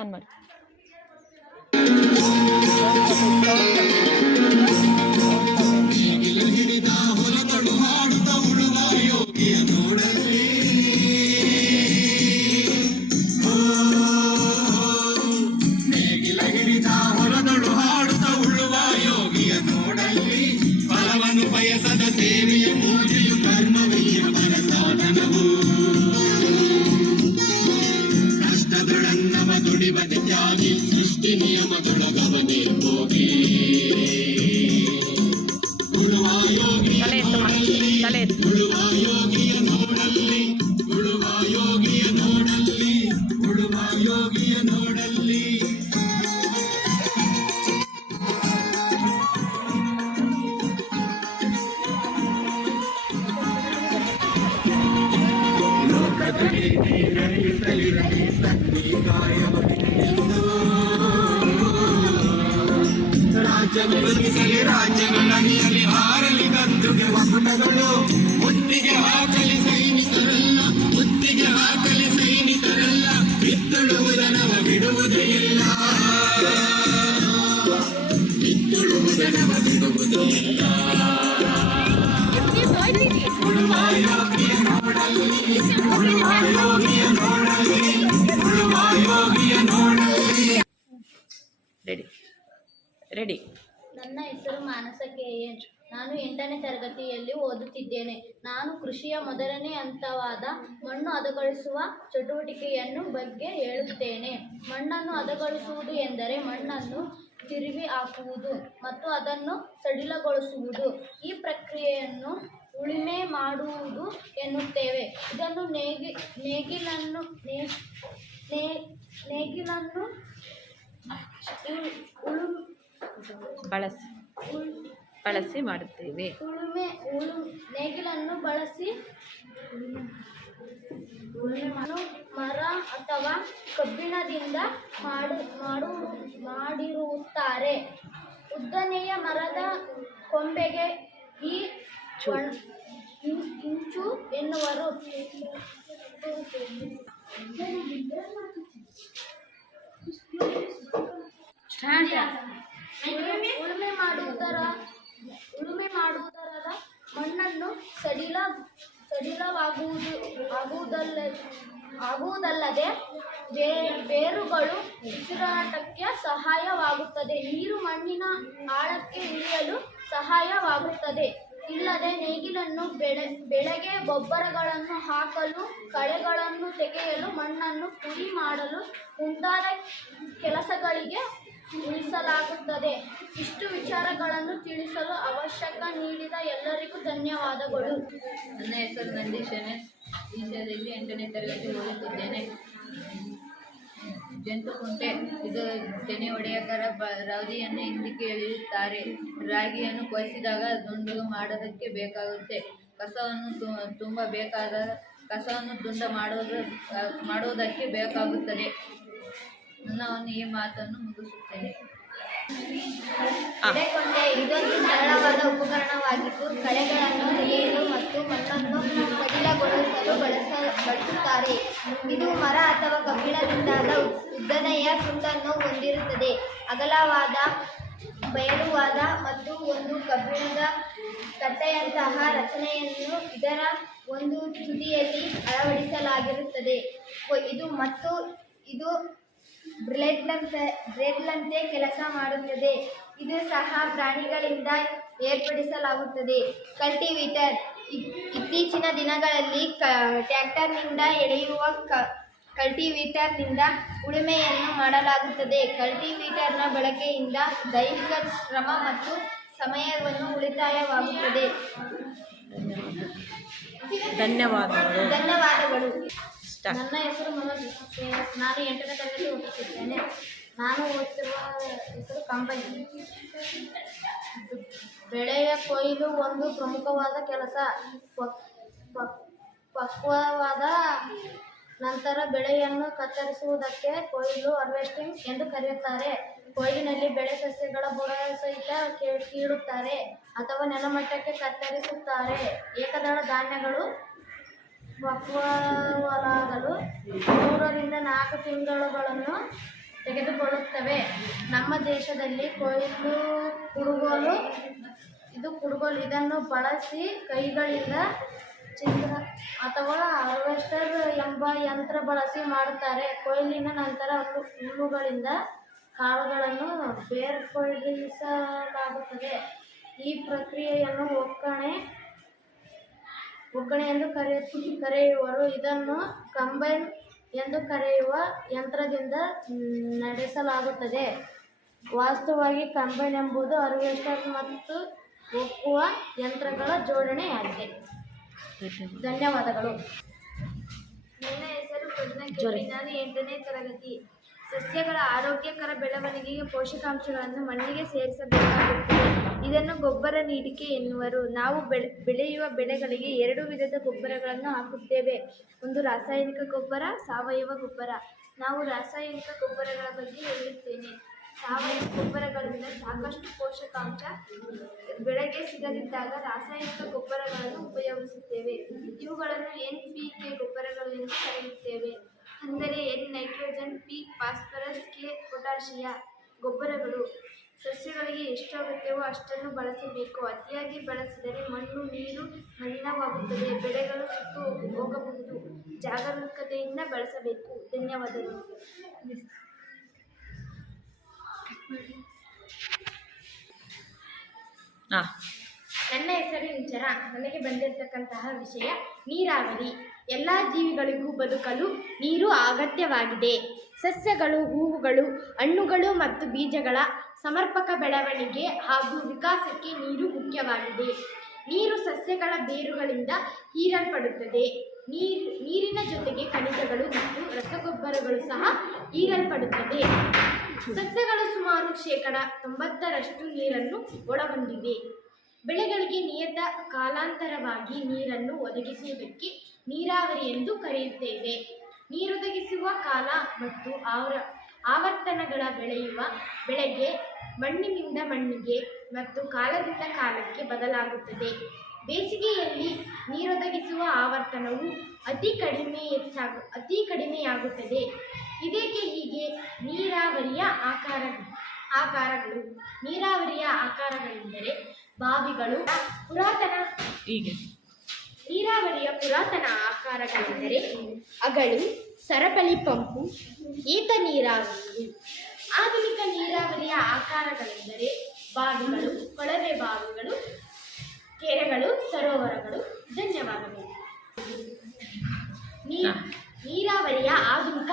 On ಮಾಡಿ. ಬಯಸದ ಸೇವೆಯ ಪೂಜೆಯು ಕರ್ಮವಯ್ಯ ಪರ ಸಾಧನವು ಕಷ್ಟದೊಳನ್ನವ ದುಡಿಬದೆ ತ್ಯಾಗಿ ಸೃಷ್ಟಿ ನಿಯಮದೊಳಗವನೇ ಹೋಗಿ ಉಳುವ ಯೋಗಿಯ ನೋಡಲ್ಲಿ ಉಳುವ ಯೋಗಿಯ ನೋಡಲ್ಲಿ ಉಳುವ ಯೋಗಿಯ ನೋಡಲ್ಲಿ ಉಳುವ ಯೋಗಿಯ ನೋಡಲ್ಲಿ ರಾಜ್ಯಗಳಲ್ಲಿ ಹಾರಲಿ ಗದ್ದುಗೆ ಒಕ್ಕೂಟಗಳು ಮುತ್ತಿಗೆ ಹಾಕಲಿ ಸೈನಿಕರಲ್ಲ ಮುತ್ತಿಗೆ ಹಾಕಲಿ ಸೈನಿಕರಲ್ಲ ಬಿತ್ತುಳುವುದನವ ಬಿಡುವುದೇ ಇಲ್ಲ ಬಿತ್ತುಳುವುದನವ ಬಿಡುವುದೇ ಇಲ್ಲ ಉಳುವ ಯೋಗಿಯ ನೋಡಲ್ಲಿ ಉಳುವ ಯೋಗಿಯ ನೋಡಲ್ಲಿ ಉಳುವ ಯೋಗಿಯ ನೋಡಲ್ಲಿ. ರೆಡಿ. ನನ್ನ ಹೆಸರು ಮಾನಸ KN. ನಾನು 8ನೇ ತರಗತಿಯಲ್ಲಿ ಓದುತ್ತಿದ್ದೇನೆ. ನಾನು ಕೃಷಿಯ ಮೊದಲನೇ ಹಂತವಾದ ಮಣ್ಣು ಹದಗೊಳಿಸುವ ಚಟುವಟಿಕೆಯನ್ನು ಬಗ್ಗೆ ಹೇಳುತ್ತೇನೆ. ಮಣ್ಣನ್ನು ಹದಗೊಳಿಸುವುದು ಎಂದರೆ ಮಣ್ಣನ್ನು ತಿರುವಿ ಹಾಕುವುದು ಮತ್ತು ಅದನ್ನು ಸಡಿಲಗೊಳಿಸುವುದು. ಈ ಪ್ರಕ್ರಿಯೆಯನ್ನು ಉಳುಮೆ ಮಾಡುವುದು ಎನ್ನುತ್ತೇವೆ. ಇದನ್ನು ನೇಗಿಲನ್ನು ಬಳಸಿ ಮಾಡುತ್ತೇವೆ. ನೇಗಿಲನ್ನು ಬಳಸಿ ಮರ ಅಥವಾ ಕಬ್ಬಿಣದಿಂದ ಮಾಡಿರುತ್ತಾರೆ. ಉದ್ದನೆಯ ಮರದ ಕೊಂಬೆಗೆ ಈ ಇಂಚು ಎನ್ನುವರು. ಉಳುಮೆ ಮಾಡುವುದರ ಮಣ್ಣನ್ನು ಸಡಿಲವಾಗುವುದಲ್ಲದೆ ಬೇರುಗಳು ಉಸಿರಾಟಕ್ಕೆ ಸಹಾಯವಾಗುತ್ತದೆ. ನೀರು ಮಣ್ಣಿನ ಆಳಕ್ಕೆ ಇಳಿಯಲು ಸಹಾಯವಾಗುತ್ತದೆ. ಇಲ್ಲದೆ ನೇಗಿಲನ್ನು ಬೆಳೆಗೆ ಗೊಬ್ಬರಗಳನ್ನು ಹಾಕಲು, ಕಳೆಗಳನ್ನು ತೆಗೆಯಲು, ಮಣ್ಣನ್ನು ಪುಡಿ ಮಾಡಲು ಮುಂತಾದ ಕೆಲಸಗಳಿಗೆ ಉಳಿಸಲಾಗುತ್ತದೆ. ಇಷ್ಟು ವಿಚಾರಗಳನ್ನು ತಿಳಿಸಲು ಅವಕಾಶ ನೀಡಿದ ಎಲ್ಲರಿಗೂ ಧನ್ಯವಾದಗಳು. ನನ್ನ ಹೆಸರು ನಂದೀಶ್ NS. ಈ ಶಾಲೆಯಲ್ಲಿ 8ನೇ ತರಗತಿ ಓದುತ್ತಿದ್ದೇನೆ. ಜಂತುಕುಂಟೆ ಇದು ತೆನೆ ಹೊಡೆಯಕರ ರಾಗಿಯನ್ನು ಹಿಂದಕ್ಕೆ ಎಳೆಯುತ್ತಾರೆ. ರಾಗಿಯನ್ನು ಕೊಯ್ಸಿದಾಗ ದುಂಡು ಮಾಡೋದಕ್ಕೆ ಬೇಕಾಗುತ್ತೆ. ಕಸವನ್ನು ದುಂಡು ಮಾಡುವುದಕ್ಕೆ ಬೇಕಾಗುತ್ತದೆ. ನಾನು ಈ ಮಾತನ್ನು ಮುಗಿಸುತ್ತೇನೆ. ಎಡೆಕೊಂಡೆ ಇದೊಂದು ಸರಳವಾದ ಉಪಕರಣವಾಗಿದ್ದು ಕಳೆಗಳನ್ನು ತೆಗೆಯಲು ಮತ್ತು ಮಣ್ಣನ್ನು ಸಡಿಲಗೊಳಿಸಲು ಬಳಸುತ್ತಾರೆ. ಇದು ಮರ ಅಥವಾ ಕಬ್ಬಿಣದಿಂದಾದ ಉದ್ದನೆಯ ತುಂಡನ್ನು ಹೊಂದಿರುತ್ತದೆ. ಅಗಲವಾದ, ಬಯಲುವಾದ ಮತ್ತು ಒಂದು ಕಬ್ಬಿಣದ ತಟ್ಟೆಯಂತಹ ರಚನೆಯನ್ನು ಇದರ ಒಂದು ತುದಿಯಲ್ಲಿ ಅಳವಡಿಸಲಾಗಿರುತ್ತದೆ. ಇದು ಬ್ಲೇಡ್ನಂತೆ ಕೆಲಸ ಮಾಡುತ್ತದೆ. ಇದು ಸಹ ಪ್ರಾಣಿಗಳಿಂದ ಏರ್ಪಡಿಸಲಾಗುತ್ತದೆ. ಕಲ್ಟಿವೇಟರ್ ಇತ್ತೀಚಿನ ದಿನಗಳಲ್ಲಿ ಟ್ರ್ಯಾಕ್ಟರ್ನಿಂದ ಎಳೆಯುವ ಕಲ್ಟಿವೇಟರ್ನಿಂದ ಉಳುಮೆಯನ್ನು ಮಾಡಲಾಗುತ್ತದೆ. ಕಲ್ಟಿವೇಟರ್ನ ಬಳಕೆಯಿಂದ ದೈಹಿಕ ಶ್ರಮ ಮತ್ತು ಸಮಯವನ್ನು ಉಳಿತಾಯವಾಗುತ್ತದೆ. ಧನ್ಯವಾದಗಳು. ನನ್ನ ಹೆಸರು ಮನೋಜ್ KS. ನಾನು 8ನೇ ತರಗತಿ ಓದುತ್ತಿದ್ದೇನೆ. ನಾನು ಓದುತ್ತಿರುವ ಹೆಸರು ಕಂಪನಿ. ಬೆಳೆಯ ಕೊಯ್ಲು ಒಂದು ಪ್ರಮುಖವಾದ ಕೆಲಸ. ಪಕ್ವವಾದ ನಂತರ ಬೆಳೆಯನ್ನು ಕತ್ತರಿಸುವುದಕ್ಕೆ ಕೊಯ್ಲು ಹಾರ್ವೆಸ್ಟಿಂಗ್ ಎಂದು ಕರೆಯುತ್ತಾರೆ. ಕೊಯ್ಲಿನಲ್ಲಿ ಬೆಳೆ ಸಸ್ಯಗಳ ಬುಡ ಸಹಿತ ಕೀಳುತ್ತಾರೆ ಅಥವಾ ನೆಲಮಟ್ಟಕ್ಕೆ ಕತ್ತರಿಸುತ್ತಾರೆ. ಏಕದಳ ಧಾನ್ಯಗಳು ಪಕ್ವವಾಗಲು 3 ರಿಂದ 4 ತಿಂಗಳುಗಳನ್ನು ತೆಗೆದುಕೊಳ್ಳುತ್ತವೆ. ನಮ್ಮ ದೇಶದಲ್ಲಿ ಕೊಯ್ಲು ಕುಡುಗೋಲು ಇದನ್ನು ಬಳಸಿ ಕೈಗಳಿಂದ ಚಿತ್ರ ಅಥವಾ ಹಾರ್ವೆಸ್ಟರ್ ಎಂಬ ಯಂತ್ರ ಬಳಸಿ ಮಾಡುತ್ತಾರೆ. ಕೊಯ್ಲಿನ ನಂತರ ಹುಲ್ಲುಗಳಿಂದ ಕಾಳುಗಳನ್ನು ಬೇರ್ಪಡಿಸಲಾಗುತ್ತದೆ. ಈ ಪ್ರಕ್ರಿಯೆಯನ್ನು ಒಕ್ಕಣೆ ಎಂದು ಕರೆಯುವರು. ಇದನ್ನು ಕಂಬೈನ್ ಎಂದು ಕರೆಯುವ ಯಂತ್ರದಿಂದ ನಡೆಸಲಾಗುತ್ತದೆ. ವಾಸ್ತವವಾಗಿ ಕಂಬೈನ್ ಎಂಬುದು ಹಾರ್ವೆಸ್ಟರ್ ಮತ್ತು ಒಕ್ಕುವ ಯಂತ್ರಗಳ ಜೋಡಣೆಯಾಗಿದೆ. ಧನ್ಯವಾದಗಳು. ನನ್ನ ಹೆಸರು ಪ್ರಜ್ಞಾ. ನಾನು 8ನೇ ತರಗತಿ. ಸಸ್ಯಗಳ ಆರೋಗ್ಯಕರ ಬೆಳವಣಿಗೆಗೆ ಪೋಷಕಾಂಶಗಳನ್ನು ಮಣ್ಣಿಗೆ ಸೇರಿಸಬೇಕಾಗುತ್ತದೆ. ಇದನ್ನು ಗೊಬ್ಬರ ನೀಡಿಕೆ ಎನ್ನುವರು. ನಾವು ಬೆಳೆಯುವ ಬೆಳೆಗಳಿಗೆ 2 ವಿಧದ ಗೊಬ್ಬರಗಳನ್ನು ಹಾಕುತ್ತೇವೆ. ಒಂದು ರಾಸಾಯನಿಕ ಗೊಬ್ಬರ, ಸಾವಯವ ಗೊಬ್ಬರ. ನಾವು ರಾಸಾಯನಿಕ ಗೊಬ್ಬರಗಳ ಬಗ್ಗೆ ಹೇಳುತ್ತೇನೆ. ಸಾವಯವ ಗೊಬ್ಬರಗಳಿಂದ ಸಾಕಷ್ಟು ಪೋಷಕಾಂಶ ಬೆಳೆಗೆ ಸಿಗದಿದ್ದಾಗ ರಾಸಾಯನಿಕ ಗೊಬ್ಬರಗಳನ್ನು ಉಪಯೋಗಿಸುತ್ತೇವೆ. ಇವುಗಳನ್ನು NPK ಗೊಬ್ಬರಗಳು ಎಂದು ಕರೆಯುತ್ತೇವೆ. ಅಂದರೆ N nitrogen, P phosphorus, K ಪೊಟ್ಯಾಷಿಯ ಗೊಬ್ಬರಗಳು. ಸಸ್ಯಗಳಿಗೆ ಎಷ್ಟು ಅಗತ್ಯವೋ ಅಷ್ಟನ್ನು ಬಳಸಬೇಕು. ಅತಿಯಾಗಿ ಬಳಸಿದರೆ ಮಣ್ಣು, ನೀರು ಮಲಿನವಾಗುತ್ತದೆ. ಬೆಳೆಗಳು ಸುಟ್ಟು ಹೋಗಬಹುದು. ಜಾಗರೂಕತೆಯಿಂದ ಬಳಸಬೇಕು. ಧನ್ಯವಾದಗಳು. ನನ್ನ ಹೆಸರು ಇಂಚರ. ನನಗೆ ಬಂದಿರತಕ್ಕಂತಹ ವಿಷಯ ನೀರಾವರಿ. ಎಲ್ಲ ಜೀವಿಗಳಿಗೂ ಬದುಕಲು ನೀರು ಅಗತ್ಯವಾಗಿದೆ. ಸಸ್ಯಗಳು, ಹೂವುಗಳು, ಹಣ್ಣುಗಳು ಮತ್ತು ಬೀಜಗಳ ಸಮರ್ಪಕ ಬೆಳವಣಿಗೆ ಹಾಗೂ ವಿಕಾಸಕ್ಕೆ ನೀರು ಮುಖ್ಯವಾಗಿದೆ. ನೀರು ಸಸ್ಯಗಳ ಬೇರುಗಳಿಂದ ಹೀರಲ್ಪಡುತ್ತದೆ. ನೀರಿನ ಜೊತೆಗೆ ಖನಿಜಗಳು ಮತ್ತು ರಸಗೊಬ್ಬರಗಳು ಸಹ ಹೀರಲ್ಪಡುತ್ತದೆ. ಸಸ್ಯಗಳು ಸುಮಾರು 90% ನೀರನ್ನು ಒಳಗೊಂಡಿವೆ. ಬೆಳೆಗಳಿಗೆ ನಿಯತ ಕಾಲಾಂತರವಾಗಿ ನೀರನ್ನು ಒದಗಿಸುವುದಕ್ಕೆ ನೀರಾವರಿ ಎಂದು ಕರೆಯುತ್ತೇವೆ. ನೀರೊದಗಿಸುವ ಕಾಲ ಮತ್ತು ಆವರ್ತನಗಳ ಬೆಳೆಗೆ ಮಣ್ಣಿನಿಂದ ಮಣ್ಣಿಗೆ ಮತ್ತು ಕಾಲದಿಂದ ಕಾಲಕ್ಕೆ ಬದಲಾಗುತ್ತದೆ. ಬೇಸಿಗೆಯಲ್ಲಿ ನೀರೊದಗಿಸುವ ಆವರ್ತನವು ಅತಿ ಕಡಿಮೆಯಾಗುತ್ತದೆ. ಇದಕ್ಕೆ ಹೀಗೆ ನೀರಾವರಿಯ ಆಕಾರಗಳು. ನೀರಾವರಿಯ ಆಕಾರಗಳೆಂದರೆ ಬಾವಿಗಳು. ನೀರಾವರಿಯ ಪುರಾತನ ಆಕಾರಗಳೆಂದರೆ ಅಗಳು, ಸರಪಳಿ ಪಂಪು, ಏತ ನೀರಾವರಿ. ಆಧುನಿಕ ನೀರಾವರಿಯ ಆಕಾರಗಳೆಂದರೆ ಬಾವಿಗಳು, ಕೊಳವೆ ಬಾವಿಗಳು, ಕೆರೆಗಳು, ಸರೋವರಗಳು. ಧನ್ಯವಾದಗಳು. ನೀರಾವರಿಯ ಆಧುನಿಕ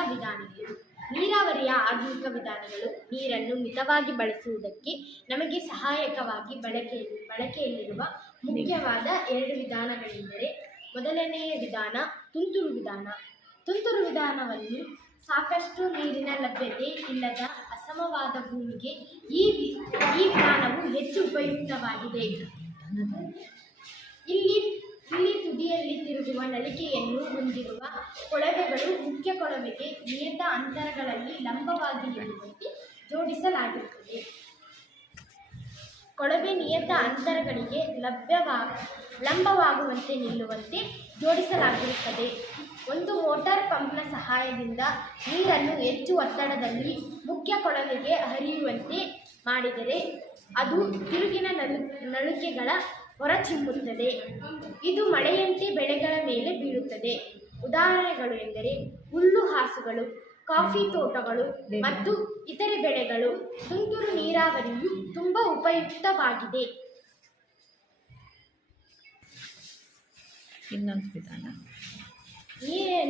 ವಿಧಾನಗಳು. ನೀರನ್ನು ಮಿತವಾಗಿ ಬಳಸುವುದಕ್ಕೆ ನಮಗೆ ಸಹಾಯಕವಾಗಿ ಬಳಕೆಯಲ್ಲಿರುವ ಮುಖ್ಯವಾದ 2 ವಿಧಾನಗಳೆಂದರೆ ಮೊದಲನೆಯ ವಿಧಾನ ತುಂತುರು ವಿಧಾನ. ತುಂತುರು ವಿಧಾನವನ್ನು ಸಾಕಷ್ಟು ನೀರಿನ ಲಭ್ಯತೆ ಇಲ್ಲದ ಅಸಮವಾದ ಭೂಮಿಗೆ ಈ ವಿಧಾನವು ಹೆಚ್ಚು ಉಪಯುಕ್ತವಾಗಿದೆ. ಇಲ್ಲಿ ತುದಿಯಲ್ಲಿ ತಿರುಗುವ ನಳಿಕೆಯನ್ನು ಹೊಂದಿರುವ ಕೊಳವೆಗಳು ಮುಖ್ಯ ಕೊಳವೆಗೆ ನಿಯತ ಅಂತರಗಳಲ್ಲಿ ಲಂಬವಾಗಿ ನಿಲ್ಲುವಂತೆ ಜೋಡಿಸಲಾಗಿರುತ್ತದೆ. ಕೊಳವೆ ನಿಯತ ಅಂತರಗಳಿಗೆ ಲಂಬವಾಗುವಂತೆ ನಿಲ್ಲುವಂತೆ ಜೋಡಿಸಲಾಗಿರುತ್ತದೆ. ಒಂದು ಮೋಟಾರ್ ಪಂಪ್ನ ಸಹಾಯದಿಂದ ನೀರನ್ನು ಹೆಚ್ಚು ಒತ್ತಡದಲ್ಲಿ ಮುಖ್ಯ ಕೊಳವೆಗೆ ಹರಿಯುವಂತೆ ಮಾಡಿದರೆ ಅದು ತಿರುಗಿನ ನಳಿಕೆಗಳ ಹೊರಚಿಮ್ಮುತ್ತದೆ. ಇದು ಮಳೆಯಂತೆ ಬೆಳೆಗಳ ಮೇಲೆ ಬೀಳುತ್ತದೆ. ಉದಾಹರಣೆಗಳು ಎಂದರೆ ಹುಲ್ಲು ಹಾಸುಗಳು, ಕಾಫಿ ತೋಟಗಳು ಮತ್ತು ಇತರೆ ಬೆಳೆಗಳು. ತುಂತುರು ನೀರಾವರಿಯು ತುಂಬ ಉಪಯುಕ್ತವಾಗಿದೆ.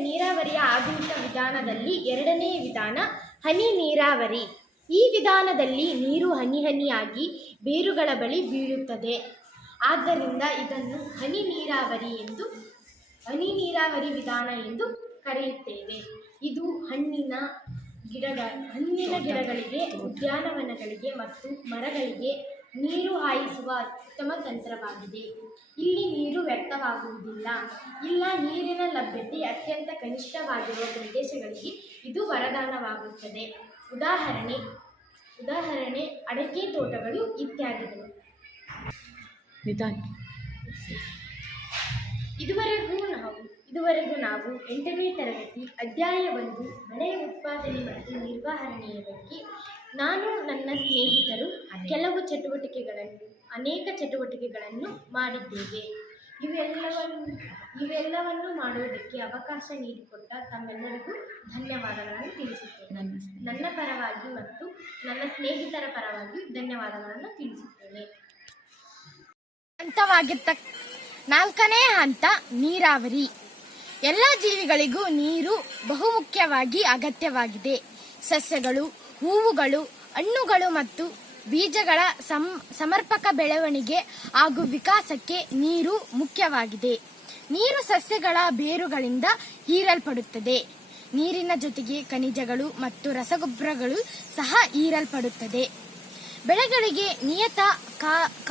ನೀರಾವರಿಯ ಆಧುನಿಕ ವಿಧಾನದಲ್ಲಿ 2ನೇ ವಿಧಾನ ಹನಿ ನೀರಾವರಿ. ಈ ವಿಧಾನದಲ್ಲಿ ನೀರು ಹನಿಯಾಗಿ ಬೇರುಗಳ ಬಳಿ ಬೀಳುತ್ತದೆ. ಆದ್ದರಿಂದ ಇದನ್ನು ಹನಿ ನೀರಾವರಿ ವಿಧಾನ ಎಂದು ಕರೆಯುತ್ತೇವೆ. ಇದು ಹಣ್ಣಿನ ಗಿಡಗಳಿಗೆ, ಉದ್ಯಾನವನಗಳಿಗೆ ಮತ್ತು ಮರಗಳಿಗೆ ನೀರು ಹಾಯಿಸುವ ಉತ್ತಮ ತಂತ್ರವಾಗಿದೆ. ಇಲ್ಲಿ ನೀರು ವ್ಯರ್ಥವಾಗುವುದಿಲ್ಲ. ನೀರಿನ ಲಭ್ಯತೆ ಅತ್ಯಂತ ಕನಿಷ್ಠವಾಗಿರುವ ಪ್ರದೇಶಗಳಿಗೆ ಇದು ವರದಾನವಾಗುತ್ತದೆ. ಉದಾಹರಣೆ ಅಡಕೆ ತೋಟಗಳು ಇತ್ಯಾದಿಗಳು. ಇದುವರೆಗೂ ನಾವು ಇದುವರೆಗೂ ನಾವು 8ನೇ ತರಗತಿ ಅಧ್ಯಾಯ 1 ಬೆಳೆಯ ಉತ್ಪಾದನೆ ಮತ್ತು ನಿರ್ವಹಣೆಯ ಬಗ್ಗೆ ನಾನು ನನ್ನ ಸ್ನೇಹಿತರು ಅನೇಕ ಚಟುವಟಿಕೆಗಳನ್ನು ಮಾಡಿದ್ದೇವೆ. ಇವೆಲ್ಲವನ್ನು ಮಾಡುವುದಕ್ಕೆ ಅವಕಾಶ ನೀಡಿಕೊಟ್ಟ ತಮ್ಮೆಲ್ಲರಿಗೂ ಧನ್ಯವಾದಗಳನ್ನು ತಿಳಿಸುತ್ತೇನೆ. ನನ್ನ ಪರವಾಗಿ ಮತ್ತು ನನ್ನ ಸ್ನೇಹಿತರ ಪರವಾಗಿ ಧನ್ಯವಾದಗಳನ್ನು ತಿಳಿಸುತ್ತೇನೆ. ನಾಲ್ಕನೇ ಹಂತ ನೀರಾವರಿ. ಎಲ್ಲ ಜೀವಿಗಳಿಗೂ ನೀರು ಬಹುಮುಖ್ಯವಾಗಿ ಅಗತ್ಯವಾಗಿದೆ. ಸಸ್ಯಗಳು, ಹೂವುಗಳು, ಹಣ್ಣುಗಳು ಮತ್ತು ಬೀಜಗಳ ಸಮರ್ಪಕ ಬೆಳವಣಿಗೆ ಹಾಗೂ ವಿಕಾಸಕ್ಕೆ ನೀರು ಮುಖ್ಯವಾಗಿದೆ. ನೀರು ಸಸ್ಯಗಳ ಬೇರುಗಳಿಂದ ಹೀರಲ್ಪಡುತ್ತದೆ. ನೀರಿನ ಜೊತೆಗೆ ಖನಿಜಗಳು ಮತ್ತು ರಸಗೊಬ್ಬರಗಳು ಸಹ ಹೀರಲ್ಪಡುತ್ತದೆ. ಬೆಳೆಗಳಿಗೆ ನಿಯತ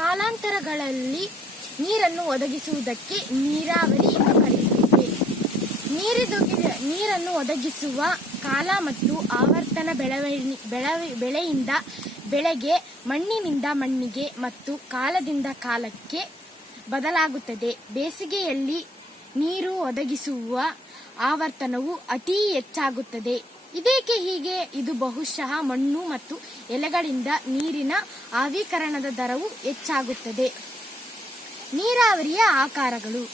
ಕಾಲಾಂತರಗಳಲ್ಲಿ ನೀರನ್ನು ಒದಗಿಸುವುದಕ್ಕೆ ನೀರಾವರಿ ಎಂದು ಕರೆಯುತ್ತೇವೆ. ನೀರನ್ನು ಒದಗಿಸುವ ಕಾಲ ಮತ್ತು ಆವರ್ತನ ಬೆಳೆಯಿಂದ ಬೆಳೆಗೆ, ಮಣ್ಣಿನಿಂದ ಮಣ್ಣಿಗೆ ಮತ್ತು ಕಾಲದಿಂದ ಕಾಲಕ್ಕೆ ಬದಲಾಗುತ್ತದೆ. ಬೇಸಿಗೆಯಲ್ಲಿ ನೀರು ಒದಗಿಸುವ ಆವರ್ತನವು ಅತಿ ಹೆಚ್ಚಾಗುತ್ತದೆ. ಇದೇಕೆ ಹೀಗೆ? ಇದು ಬಹುಶಃ ಮಣ್ಣು ಮತ್ತು ಎಲೆಗಳಿಂದ ನೀರಿನ ಆವಿಕರಣದ ದರವು ಹೆಚ್ಚಾಗುತ್ತದೆ. ನೀರಾವರಿಯ ಆಕಾರಗಳು.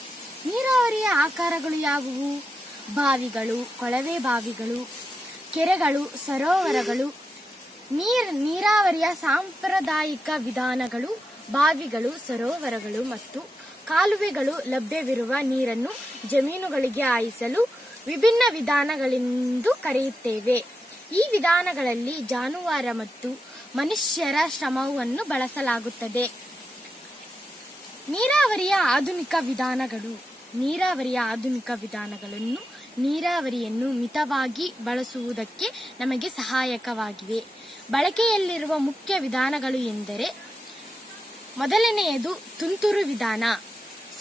ನೀರಾವರಿಯ ಆಕಾರಗಳು ಯಾವುವು? ಬಾವಿಗಳು, ಕೊಳವೆ ಬಾವಿಗಳು, ಕೆರೆಗಳು, ಸರೋವರಗಳು. ನೀರಾವರಿಯ ಸಾಂಪ್ರದಾಯಿಕ ವಿಧಾನಗಳು ಬಾವಿಗಳು, ಸರೋವರಗಳು ಮತ್ತು ಕಾಲುವೆಗಳು. ಲಭ್ಯವಿರುವ ನೀರನ್ನು ಜಮೀನುಗಳಿಗೆ ಹಾಯಿಸಲು ವಿಭಿನ್ನ ವಿಧಾನಗಳೆಂದು ಕರೆಯುತ್ತೇವೆ. ಈ ವಿಧಾನಗಳಲ್ಲಿ ಜಾನುವಾರು ಮತ್ತು ಮನುಷ್ಯರ ಶ್ರಮವನ್ನು ಬಳಸಲಾಗುತ್ತದೆ. ನೀರಾವರಿಯ ಆಧುನಿಕ ವಿಧಾನಗಳು. ನೀರಾವರಿಯ ಆಧುನಿಕ ವಿಧಾನಗಳನ್ನು ನೀರಾವರಿಯನ್ನು ಮಿತವಾಗಿ ಬಳಸುವುದಕ್ಕೆ ನಮಗೆ ಸಹಾಯಕವಾಗಿವೆ. ಬಳಕೆಯಲ್ಲಿರುವ ಮುಖ್ಯ ವಿಧಾನಗಳು ಎಂದರೆ, ಮೊದಲನೆಯದು ತುಂತುರು ವಿಧಾನ.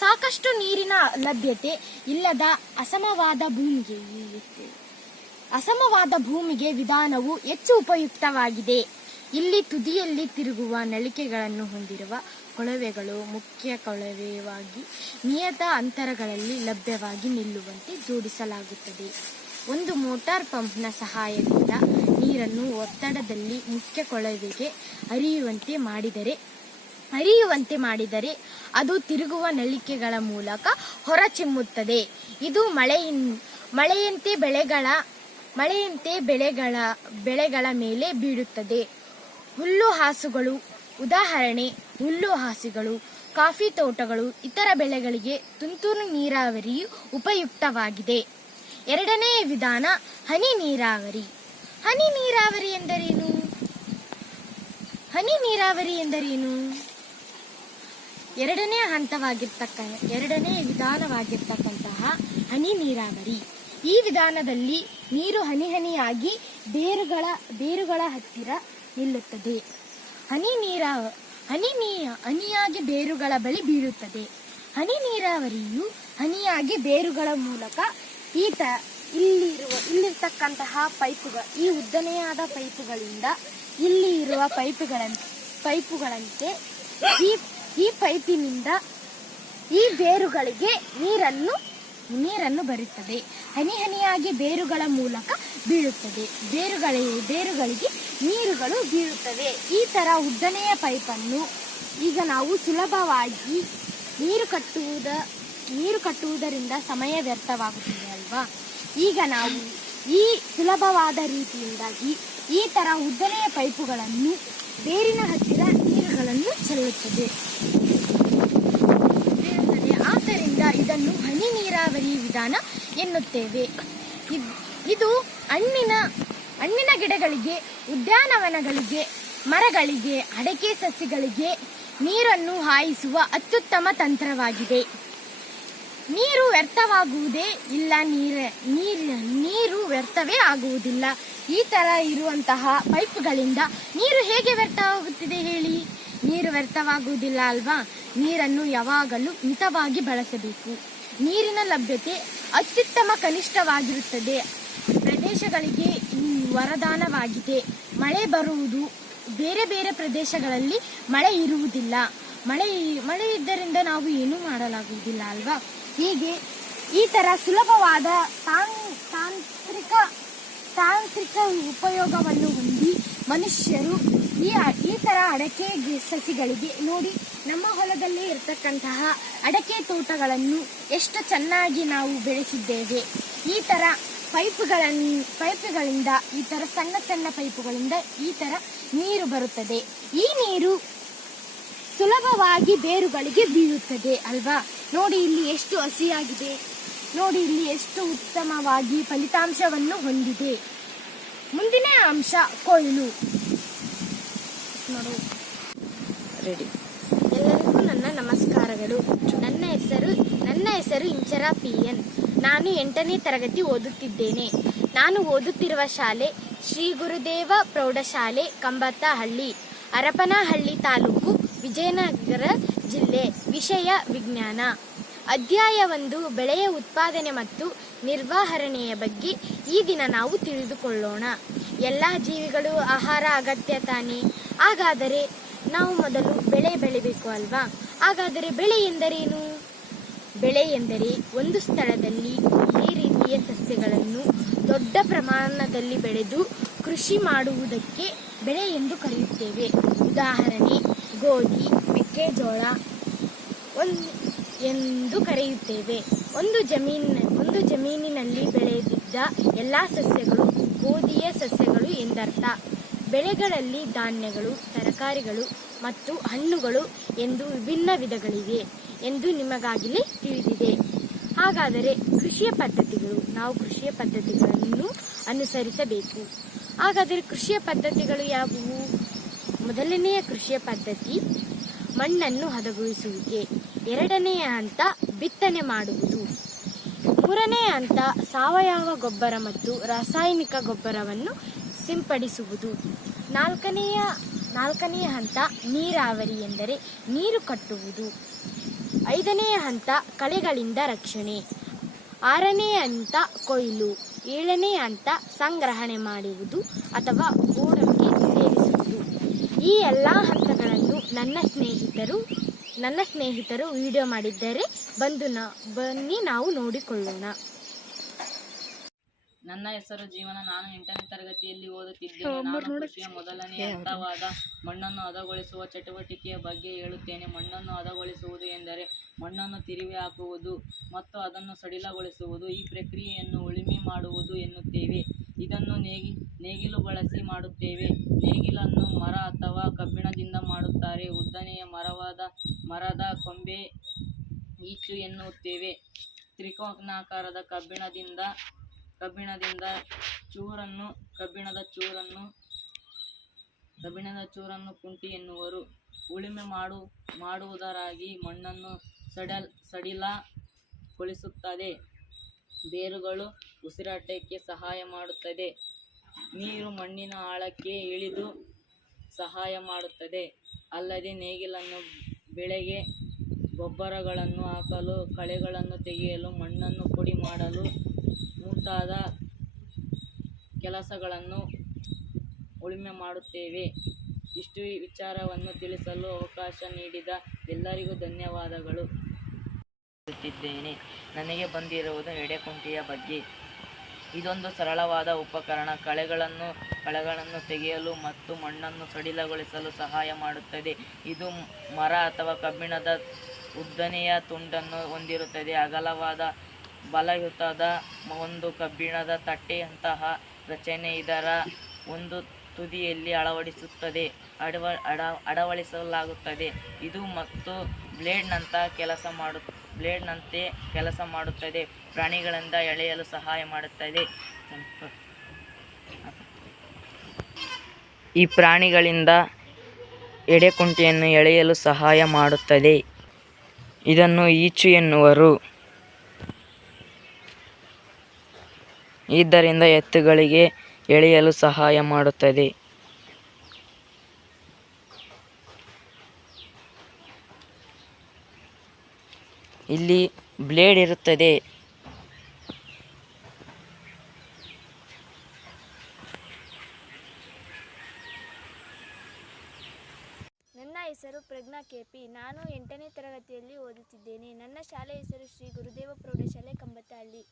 ಸಾಕಷ್ಟು ನೀರಿನ ಲಭ್ಯತೆ ಇಲ್ಲದ ಅಸಮವಾದ ಭೂಮಿಗೆ ವಿಧಾನವು ಹೆಚ್ಚು ಉಪಯುಕ್ತವಾಗಿದೆ. ಇಲ್ಲಿ ತುದಿಯಲ್ಲಿ ತಿರುಗುವ ನಳಿಕೆಗಳನ್ನು ಹೊಂದಿರುವ ಕೊಳವೆಗಳು ಮುಖ್ಯ ಕೊಳವೆಯಾಗಿ ನಿಯತ ಅಂತರಗಳಲ್ಲಿ ಲಭ್ಯವಾಗಿ ನಿಲ್ಲುವಂತೆ ಜೋಡಿಸಲಾಗುತ್ತದೆ. ಒಂದು ಮೋಟಾರ್ ಪಂಪ್ನ ಸಹಾಯದಿಂದ ನೀರನ್ನು ಒತ್ತಡದಲ್ಲಿ ಮುಖ್ಯ ಕೊಳವೆಗೆ ಹರಿಯುವಂತೆ ಮಾಡಿದರೆ ಅದು ತಿರುಗುವ ನಳಿಕೆಗಳ ಮೂಲಕ ಹೊರಚಿಮ್ಮುತ್ತದೆ. ಇದು ಮಳೆಯಂತೆ ಬೆಳೆಗಳ ಮೇಲೆ ಬೀಳುತ್ತದೆ. ಹುಲ್ಲುಹಾಸುಗಳು. ಉದಾಹರಣೆ, ಹುಲ್ಲುಹಾಸಿಗಳು, ಕಾಫಿ ತೋಟಗಳು, ಇತರ ಬೆಳೆಗಳಿಗೆ ತುಂತುರು ನೀರಾವರಿಯು ಉಪಯುಕ್ತವಾಗಿದೆ. ಎರಡನೆಯ ವಿಧಾನ ಹನಿ ನೀರಾವರಿ. ಹನಿ ನೀರಾವರಿ ಎಂದರೇನು? ಎರಡನೇ ವಿಧಾನವಾಗಿರ್ತಕ್ಕಂತಹ ಹನಿ ನೀರಾವರಿ. ಈ ವಿಧಾನದಲ್ಲಿ ನೀರು ಹನಿಯಾಗಿ ಬೇರುಗಳ ಹತ್ತಿರ ನಿಲ್ಲುತ್ತದೆ. ಹನಿಯಾಗಿ ಬೇರುಗಳ ಬಳಿ ಬೀಳುತ್ತದೆ. ಹನಿ ನೀರಾವರಿಯು ಹನಿಯಾಗಿ ಬೇರುಗಳ ಮೂಲಕ ಇಲ್ಲಿರ್ತಕ್ಕಂತಹ ಈ ಉದ್ದನೆಯಾದ ಪೈಪುಗಳಿಂದ ಇಲ್ಲಿ ಇರುವ ಪೈಪುಗಳಂತೆ ಈ ಪೈಪಿನಿಂದ ಈ ಬೇರುಗಳಿಗೆ ನೀರನ್ನು ಬರುತ್ತದೆ. ಹನಿಯಾಗಿ ಬೇರುಗಳ ಮೂಲಕ ಬೀಳುತ್ತದೆ. ಬೇರುಗಳಿಗೆ ನೀರುಗಳು ಬೀಳುತ್ತವೆ. ಈ ತರ ಉದ್ದನೆಯ ಪೈಪನ್ನು ಈಗ ನಾವು ಸುಲಭವಾಗಿ ನೀರು ಕಟ್ಟುವುದರಿಂದ ಸಮಯ ವ್ಯರ್ಥವಾಗುತ್ತದೆ ಅಲ್ವಾ? ಈಗ ನಾವು ಈ ಸುಲಭವಾದ ರೀತಿಯಿಂದಾಗಿ ಈ ತರ ಉದ್ದನೆಯ ಪೈಪುಗಳನ್ನು ಬೇರಿನ ಹತ್ತಿರ ನೀರುಗಳನ್ನು ಚೆಲ್ಲುತ್ತದೆ. ಆದ್ದರಿಂದ ಇದನ್ನು ಹನಿ ನೀರಾವರಿ ವಿಧಾನ ಎನ್ನುತ್ತೇವೆ. ಇದು ಹಣ್ಣಿನ ಗಿಡಗಳಿಗೆ, ಉದ್ಯಾನವನಗಳಿಗೆ, ಮರಗಳಿಗೆ, ಅಡಕೆ ಸಸ್ಯಗಳಿಗೆ ನೀರನ್ನು ಹಾಯಿಸುವ ಅತ್ಯುತ್ತಮ ತಂತ್ರವಾಗಿದೆ. ನೀರು ವ್ಯರ್ಥವಾಗುವುದೇ ಇಲ್ಲ. ನೀರು ವ್ಯರ್ಥವೇ ಆಗುವುದಿಲ್ಲ. ಈ ತರ ಇರುವಂತಹ ಪೈಪ್ಗಳಿಂದ ನೀರು ಹೇಗೆ ವ್ಯರ್ಥವಾಗುತ್ತಿದೆ ಹೇಳಿ? ನೀರು ವ್ಯರ್ಥವಾಗುವುದಿಲ್ಲ ಅಲ್ವಾ? ನೀರನ್ನು ಯಾವಾಗಲೂ ಮಿತವಾಗಿ ಬಳಸಬೇಕು. ನೀರಿನ ಲಭ್ಯತೆ ಅತ್ಯುತ್ತಮ ಕನಿಷ್ಠವಾಗಿರುತ್ತದೆ. ಪ್ರದೇಶಗಳಿಗೆ ವರದಾನವಾಗಿದೆ. ಮಳೆ ಬರುವುದು. ಬೇರೆ ಬೇರೆ ಪ್ರದೇಶಗಳಲ್ಲಿ ಮಳೆ ಇರುವುದಿಲ್ಲ. ಮಳೆ ಇದ್ದರಿಂದ ನಾವು ಏನೂ ಮಾಡಲಾಗುವುದಿಲ್ಲ ಅಲ್ವಾ? ಹೀಗೆ ಈ ಥರ ಸುಲಭವಾದ ತಾಂತ್ರಿಕ ಉಪಯೋಗವನ್ನು ಹೊಂದಿ ಮನುಷ್ಯರು ಈ ಥರ ಅಡಕೆ ಸಸಿಗಳಿಗೆ ನೋಡಿ, ನಮ್ಮ ಹೊಲದಲ್ಲೇ ಇರತಕ್ಕಂತಹ ಅಡಕೆ ತೋಟಗಳನ್ನು ಎಷ್ಟು ಚೆನ್ನಾಗಿ ನಾವು ಬೆಳೆಸಿದ್ದೇವೆ. ಈ ಥರ ಪೈಪುಗಳಿಂದ ಈ ಥರ ಸಣ್ಣ ಪೈಪುಗಳಿಂದ ಈ ಥರ ನೀರು ಬರುತ್ತದೆ. ಈ ನೀರು ಸುಲಭವಾಗಿ ಬೇರುಗಳಿಗೆ ಬೀಳುತ್ತದೆ ಅಲ್ವಾ. ನೋಡಿ ಇಲ್ಲಿ ಎಷ್ಟು ಹಸಿಯಾಗಿದೆ, ನೋಡಿ ಇಲ್ಲಿ ಎಷ್ಟು ಉತ್ತಮವಾಗಿ ಫಲಿತಾಂಶವನ್ನು ಹೊಂದಿದೆ. ಮುಂದಿನ ಅಂಶ ಕೊಯ್ಲು. ರೆಡಿ. ಎಲ್ಲರಿಗೂ ನನ್ನ ನಮಸ್ಕಾರಗಳು. ನನ್ನ ಹೆಸರು ಇಂಚರ PN. ನಾನು 8ನೇ ತರಗತಿ ಓದುತ್ತಿದ್ದೇನೆ. ನಾನು ಓದುತ್ತಿರುವ ಶಾಲೆ ಶ್ರೀ ಗುರುದೇವ ಪ್ರೌಢಶಾಲೆ ಕಂಬತ್ತಹಳ್ಳಿ, ಹರಪನಹಳ್ಳಿ ತಾಲೂಕು, ವಿಜಯನಗರ ಜಿಲ್ಲೆ. ವಿಷಯ ವಿಜ್ಞಾನ. ಅಧ್ಯಾಯ 1 ಬೆಳೆಯ ಉತ್ಪಾದನೆ ಮತ್ತು ನಿರ್ವಹಣೆಯ ಬಗ್ಗೆ ಈ ದಿನ ನಾವು ತಿಳಿದುಕೊಳ್ಳೋಣ. ಎಲ್ಲ ಜೀವಿಗಳು ಆಹಾರ ಅಗತ್ಯ ತಾನೇ. ಹಾಗಾದರೆ ನಾವು ಮೊದಲು ಬೆಳೆ ಬೆಳಿಬೇಕು ಅಲ್ವಾ. ಹಾಗಾದರೆ ಬೆಳೆ ಎಂದರೇನು? ಬೆಳೆ ಎಂದರೆ ಒಂದು ಸ್ಥಳದಲ್ಲಿ ಈ ರೀತಿಯ ಸಸ್ಯಗಳನ್ನು ದೊಡ್ಡ ಪ್ರಮಾಣದಲ್ಲಿ ಬೆಳೆದು ಕೃಷಿ ಮಾಡುವುದಕ್ಕೆ ಬೆಳೆ ಎಂದು ಕರೆಯುತ್ತೇವೆ. ಉದಾಹರಣೆ ಗೋಧಿ, ಮೆಕ್ಕೆಜೋಳ ಎಂದು ಕರೆಯುತ್ತೇವೆ. ಒಂದು ಜಮೀನಿನಲ್ಲಿ ಬೆಳೆದಿದ್ದ ಎಲ್ಲ ಸಸ್ಯಗಳು ಗೋಧಿಯ ಸಸ್ಯಗಳು ಎಂದರ್ಥ. ಬೆಳೆಗಳಲ್ಲಿ ಧಾನ್ಯಗಳು, ತರಕಾರಿಗಳು ಮತ್ತು ಹಣ್ಣುಗಳು ಎಂದು ವಿಭಿನ್ನ ವಿಧಗಳಿವೆ ಎಂದು ನಿಮಗಾಗಲೇ ತಿಳಿದಿದೆ. ಹಾಗಾದರೆ ಕೃಷಿಯ ಪದ್ಧತಿಗಳು, ನಾವು ಕೃಷಿಯ ಪದ್ಧತಿಗಳನ್ನು ಅನುಸರಿಸಬೇಕು. ಹಾಗಾದರೆ ಕೃಷಿಯ ಪದ್ಧತಿಗಳು ಯಾವುವು? ಮೊದಲನೆಯ ಕೃಷಿಯ ಪದ್ಧತಿ ಮಣ್ಣನ್ನು ಹದಗೊಳಿಸುವಿಕೆ. 2ನೇ ಹಂತ ಬಿತ್ತನೆ ಮಾಡುವುದು. 3ನೇ ಹಂತ ಸಾವಯವ ಗೊಬ್ಬರ ಮತ್ತು ರಾಸಾಯನಿಕ ಗೊಬ್ಬರವನ್ನು ಸಿಂಪಡಿಸುವುದು. 4ನೇ ಹಂತ ನೀರಾವರಿ ಎಂದರೆ ನೀರು ಕಟ್ಟುವುದು. 5ನೇ ಹಂತ ಕಳೆಗಳಿಂದ ರಕ್ಷಣೆ. 6ನೇ ಹಂತ ಕೊಯ್ಲು. 7ನೇ ಹಂತ ಸಂಗ್ರಹಣೆ ಮಾಡುವುದು ಅಥವಾ ಗೂಡಕ್ಕೆ ಸೇರಿಸುವುದು. ಈ ಎಲ್ಲ ಹಂತಗಳನ್ನು ನನ್ನ ಸ್ನೇಹಿತರು ವಿಡಿಯೋ ಮಾಡಿದ್ದಾರೆ. ಬನ್ನಿ ನಾವು ನೋಡಿಕೊಳ್ಳೋಣ. ನನ್ನ ಹೆಸರು ಜೀವನ. ನಾನು 8ನೇ ತರಗತಿಯಲ್ಲಿ ಓದುತ್ತಿದ್ದೇನೆ. ನಾನು ಕೃಷಿಯ ಮೊದಲನೆಯ ಹಂತವಾದ ಮಣ್ಣನ್ನು ಹದಗೊಳಿಸುವ ಚಟುವಟಿಕೆಯ ಬಗ್ಗೆ ಹೇಳುತ್ತೇನೆ. ಮಣ್ಣನ್ನು ಹದಗೊಳಿಸುವುದು ಎಂದರೆ ಮಣ್ಣನ್ನು ತಿರುವಿ ಹಾಕುವುದು ಮತ್ತು ಅದನ್ನು ಸಡಿಲಗೊಳಿಸುವುದು. ಈ ಪ್ರಕ್ರಿಯೆಯನ್ನು ಉಳುಮೆ ಮಾಡುವುದು ಎನ್ನುತ್ತೇವೆ. ಇದನ್ನು ನೇಗಿಲು ಬಳಸಿ ಮಾಡುತ್ತೇವೆ. ನೇಗಿಲನ್ನು ಮರ ಅಥವಾ ಕಬ್ಬಿಣದಿಂದ ಮಾಡುತ್ತಾರೆ. ಉದ್ದನೆಯ ಮರದ ಕೊಂಬೆ ಈಚು ಎನ್ನುತ್ತೇವೆ. ತ್ರಿಕೋನಾಕಾರದ ಕಬ್ಬಿಣದ ಚೂರನ್ನು ಕುಂಟಿ ಎನ್ನುವರು. ಉಳುಮೆ ಮಾಡುವುದರಾಗಿ ಮಣ್ಣನ್ನು ಸಡಿಲಗೊಳಿಸುತ್ತದೆ. ಬೇರುಗಳು ಉಸಿರಾಟಕ್ಕೆ ಸಹಾಯ ಮಾಡುತ್ತದೆ. ನೀರು ಮಣ್ಣಿನ ಆಳಕ್ಕೆ ಇಳಿದು ಸಹಾಯ ಮಾಡುತ್ತದೆ. ಅಲ್ಲದೆ ನೇಗಿಲನ್ನು ಬೆಳೆಗೆ ಗೊಬ್ಬರಗಳನ್ನು ಹಾಕಲು, ಕಳೆಗಳನ್ನು ತೆಗೆಯಲು, ಮಣ್ಣನ್ನು ಪುಡಿ ಮಾಡಲು ಮುಂತಾದ ಕೆಲಸಗಳನ್ನು ಉಳುಮೆ ಮಾಡುತ್ತೇವೆ. ಇಷ್ಟು ವಿಚಾರವನ್ನು ತಿಳಿಸಲು ಅವಕಾಶ ನೀಡಿದ ಎಲ್ಲರಿಗೂ ಧನ್ಯವಾದಗಳು. ನನಗೆ ಬಂದಿರುವುದು ಎಡೆಕುಂಟೆಯ ಬಗ್ಗೆ. ಇದೊಂದು ಸರಳವಾದ ಉಪಕರಣ. ಕಳೆಗಳನ್ನು ತೆಗೆಯಲು ಮತ್ತು ಮಣ್ಣನ್ನು ಸಡಿಲಗೊಳಿಸಲು ಸಹಾಯ ಮಾಡುತ್ತದೆ. ಇದು ಮರ ಅಥವಾ ಕಬ್ಬಿಣದ ಉದ್ದನೆಯ ತುಂಡನ್ನು ಹೊಂದಿರುತ್ತದೆ. ಅಗಲವಾದ ಬಲಯುತದ ಒಂದು ಕಬ್ಬಿಣದ ತಟ್ಟೆಯಂತಹ ರಚನೆ ಇದರ ಒಂದು ತುದಿಯಲ್ಲಿ ಅಳವಡಿಸಲಾಗುತ್ತದೆ. ಇದು ಮತ್ತು ಬ್ಲೇಡ್ನಂತೆ ಕೆಲಸ ಮಾಡುತ್ತದೆ. ಪ್ರಾಣಿಗಳಿಂದ ಎಳೆಯಲು ಸಹಾಯ ಮಾಡುತ್ತದೆ. ಈ ಪ್ರಾಣಿಗಳಿಂದ ಎಡೆಕುಂಟೆಯನ್ನು ಎಳೆಯಲು ಸಹಾಯ ಮಾಡುತ್ತದೆ. ಇದನ್ನು ಈಚು ಎನ್ನುವರು. ಇದರಿಂದ ಎತ್ತುಗಳಿಗೆ ಎಳೆಯಲು ಸಹಾಯ ಮಾಡುತ್ತದೆ. ಇಲ್ಲಿ ಬ್ಲೇಡ್ ಇರುತ್ತದೆ. ನನ್ನ ಹೆಸರು ಪ್ರಜ್ಞಾ ಕೆಪಿ. ನಾನು 8ನೇ ತರಗತಿಯಲ್ಲಿ ಓದುತ್ತಿದ್ದೇನೆ. ನನ್ನ ಶಾಲೆಯ ಹೆಸರು ಶ್ರೀ ಗುರುದೇವ ಪ್ರೌಢಶಾಲೆ ಕಂಬತ್ತಹಳ್ಳಿ.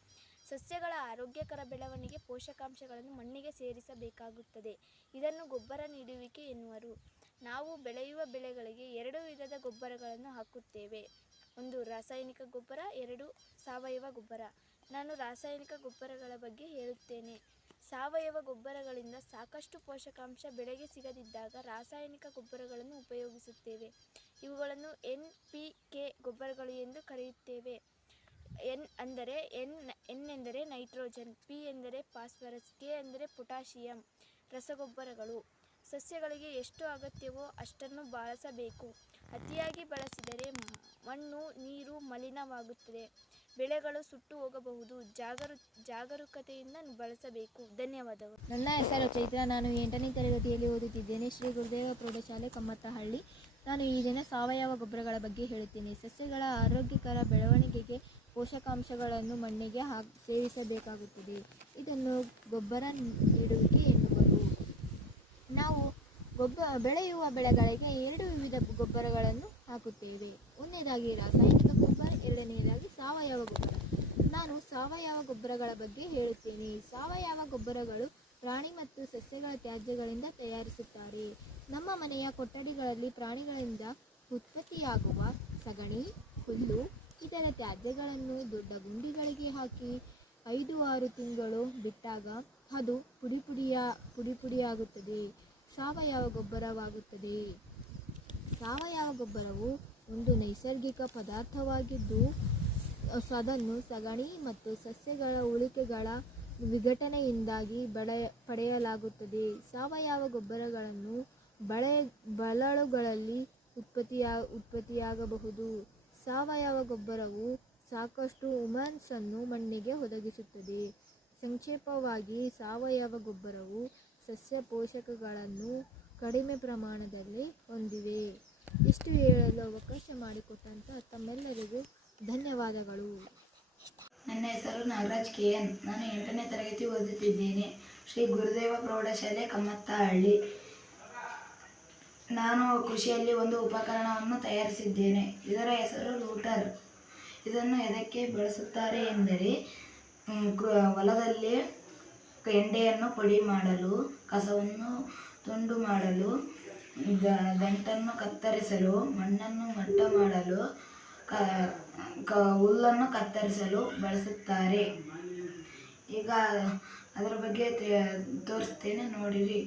ಸಸ್ಯಗಳ ಆರೋಗ್ಯಕರ ಬೆಳವಣಿಗೆ ಪೋಷಕಾಂಶಗಳನ್ನು ಮಣ್ಣಿಗೆ ಸೇರಿಸಬೇಕಾಗುತ್ತದೆ. ಇದನ್ನು ಗೊಬ್ಬರ ನೀಡುವಿಕೆ ಎನ್ನುವರು. ನಾವು ಬೆಳೆಯುವ ಬೆಳೆಗಳಿಗೆ 2 ವಿಧದ ಗೊಬ್ಬರಗಳನ್ನು ಹಾಕುತ್ತೇವೆ. 1 ರಾಸಾಯನಿಕ ಗೊಬ್ಬರ, 2 ಸಾವಯವ ಗೊಬ್ಬರ. ನಾನು ರಾಸಾಯನಿಕ ಗೊಬ್ಬರಗಳ ಬಗ್ಗೆ ಹೇಳುತ್ತೇನೆ. ಸಾವಯವ ಗೊಬ್ಬರಗಳಿಂದ ಸಾಕಷ್ಟು ಪೋಷಕಾಂಶ ಬೆಳೆಗೆ ಸಿಗದಿದ್ದಾಗ ರಾಸಾಯನಿಕ ಗೊಬ್ಬರಗಳನ್ನು ಉಪಯೋಗಿಸುತ್ತೇವೆ. ಇವುಗಳನ್ನು NPK ಗೊಬ್ಬರಗಳು ಎಂದು ಕರೆಯುತ್ತೇವೆ. ಎನ್ ಎಂದರೆ ನೈಟ್ರೋಜನ್, P ಎಂದರೆ ಫಾಸ್ಫರಸ್, K ಎಂದರೆ ಪೊಟ್ಯಾಷಿಯಂ. ರಸಗೊಬ್ಬರಗಳು ಸಸ್ಯಗಳಿಗೆ ಎಷ್ಟು ಅಗತ್ಯವೋ ಅಷ್ಟನ್ನು ಬಳಸಬೇಕು. ಅತಿಯಾಗಿ ಬಳಸಿದರೆ ಮಣ್ಣು, ನೀರು ಮಲಿನವಾಗುತ್ತದೆ. ಬೆಳೆಗಳು ಸುಟ್ಟು ಹೋಗಬಹುದು. ಜಾಗರೂಕತೆಯಿಂದ ಬಳಸಬೇಕು. ಧನ್ಯವಾದಗಳು. ನನ್ನ ಹೆಸರು ಚೈತ್ರ. ನಾನು 8ನೇ ತರಗತಿಯಲ್ಲಿ ಓದುತ್ತಿದ್ದೇನೆ. ಶ್ರೀ ಗುರುದೇವ ಪ್ರೌಢಶಾಲೆ ಕಮ್ಮತ್ತಹಳ್ಳಿ. ನಾನು ಈ ದಿನ ಸಾವಯವ ಗೊಬ್ಬರಗಳ ಬಗ್ಗೆ ಹೇಳುತ್ತೇನೆ. ಸಸ್ಯಗಳ ಆರೋಗ್ಯಕರ ಬೆಳವಣಿಗೆಗೆ ಪೋಷಕಾಂಶಗಳನ್ನು ಮಣ್ಣಿಗೆ ಸೇರಿಸಬೇಕಾಗುತ್ತದೆ. ಇದನ್ನು ಗೊಬ್ಬರ ನೀಡುವಿಕೆ ಎನ್ನುವರು. ನಾವು ಬೆಳೆಯುವ ಬೆಳೆಗಳಿಗೆ 2 ವಿವಿಧ ಗೊಬ್ಬರಗಳನ್ನು ಹಾಕುತ್ತೇವೆ. 1ನೇದಾಗಿ ರಾಸಾಯನಿಕ ಗೊಬ್ಬರ, 2ನೇದಾಗಿ ಸಾವಯವ ಗೊಬ್ಬರ. ನಾನು ಸಾವಯವ ಗೊಬ್ಬರಗಳ ಬಗ್ಗೆ ಹೇಳುತ್ತೇನೆ. ಸಾವಯವ ಗೊಬ್ಬರಗಳು ಪ್ರಾಣಿ ಮತ್ತು ಸಸ್ಯಗಳ ತ್ಯಾಜ್ಯಗಳಿಂದ ತಯಾರಿಸುತ್ತಾರೆ. ನಮ್ಮ ಮನೆಯ ಕೊಠಡಿಗಳಲ್ಲಿ ಪ್ರಾಣಿಗಳಿಂದ ಉತ್ಪತ್ತಿಯಾಗುವ ಸಗಣಿ, ಹುಲ್ಲು, ಇತರ ತ್ಯಾಜ್ಯಗಳನ್ನು ದೊಡ್ಡ ಗುಂಡಿಗಳಿಗೆ ಹಾಕಿ 5-6 ತಿಂಗಳು ಬಿಟ್ಟಾಗ ಅದು ಪುಡಿಯಾಗುತ್ತದೆ, ಸಾವಯವ ಗೊಬ್ಬರವಾಗುತ್ತದೆ. ಸಾವಯವ ಗೊಬ್ಬರವು ಒಂದು ನೈಸರ್ಗಿಕ ಪದಾರ್ಥವಾಗಿದ್ದು ಅದನ್ನು ಸಗಣಿ ಮತ್ತು ಸಸ್ಯಗಳ ಉಳಿಕೆಗಳ ವಿಘಟನೆಯಿಂದಾಗಿ ಪಡೆಯಲಾಗುತ್ತದೆ. ಸಾವಯವ ಗೊಬ್ಬರಗಳನ್ನು ಬಯಲುಗಳಲ್ಲಿ ಉತ್ಪತ್ತಿಯಾಗಬಹುದು. ಸಾವಯವ ಗೊಬ್ಬರವು ಸಾಕಷ್ಟು ಹುಮಸ್ ಅನ್ನು ಮಣ್ಣಿಗೆ ಒದಗಿಸುತ್ತದೆ. ಸಂಕ್ಷೇಪವಾಗಿ, ಸಾವಯವ ಗೊಬ್ಬರವು ಸಸ್ಯ ಪೋಷಕಗಳನ್ನು ಕಡಿಮೆ ಪ್ರಮಾಣದಲ್ಲಿ ಹೊಂದಿವೆ. ಇಷ್ಟು ಹೇಳಲು ಅವಕಾಶ ಮಾಡಿಕೊಟ್ಟಂತ ತಮ್ಮೆಲ್ಲರಿಗೂ ಧನ್ಯವಾದಗಳು. ನನ್ನ ಹೆಸರು ನಾಗರಾಜ್ KN. ನಾನು 8ನೇ ತರಗತಿ ಓದುತ್ತಿದ್ದೇನೆ. ಶ್ರೀ ಗುರುದೇವ ಪ್ರೌಢಶಾಲೆ ಕಮ್ಮತ್ತಹಳ್ಳಿ. ನಾನು ಕೃಷಿಯಲ್ಲಿ ಒಂದು ಉಪಕರಣವನ್ನು ತಯಾರಿಸಿದ್ದೇನೆ. ಇದರ ಹೆಸರು ರೂಟರ್. ಇದನ್ನು ಎದಕ್ಕೆ ಬಳಸುತ್ತಾರೆ ಎಂದರೆ ಹೊಲದಲ್ಲಿ ಎಂಡೆಯನ್ನು ಪುಡಿ ಮಾಡಲು, ಕಸವನ್ನು ತುಂಡು ಮಾಡಲು, ದಂಟನ್ನು ಕತ್ತರಿಸಲು, ಮಣ್ಣನ್ನು ಮಟ್ಟ ಮಾಡಲು, ಹುಲ್ಲನ್ನು ಕತ್ತರಿಸಲು ಬಳಸುತ್ತಾರೆ. ಈಗ ಅದರ ಬಗ್ಗೆ ತೋರಿಸ್ತೇನೆ, ನೋಡಿರಿ.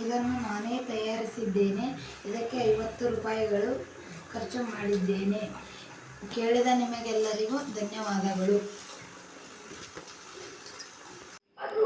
ಇದನ್ನು ನಾನೇ ತಯಾರಿಸಿದ್ದೇನೆ. ಇದಕ್ಕೆ 50 ರೂಪಾಯಿಗಳು ಖರ್ಚು ಮಾಡಿದ್ದೇನೆ. ಕೇಳಿದ ನಿಮಗೆಲ್ಲರಿಗೂ ಧನ್ಯವಾದಗಳು. ಅದು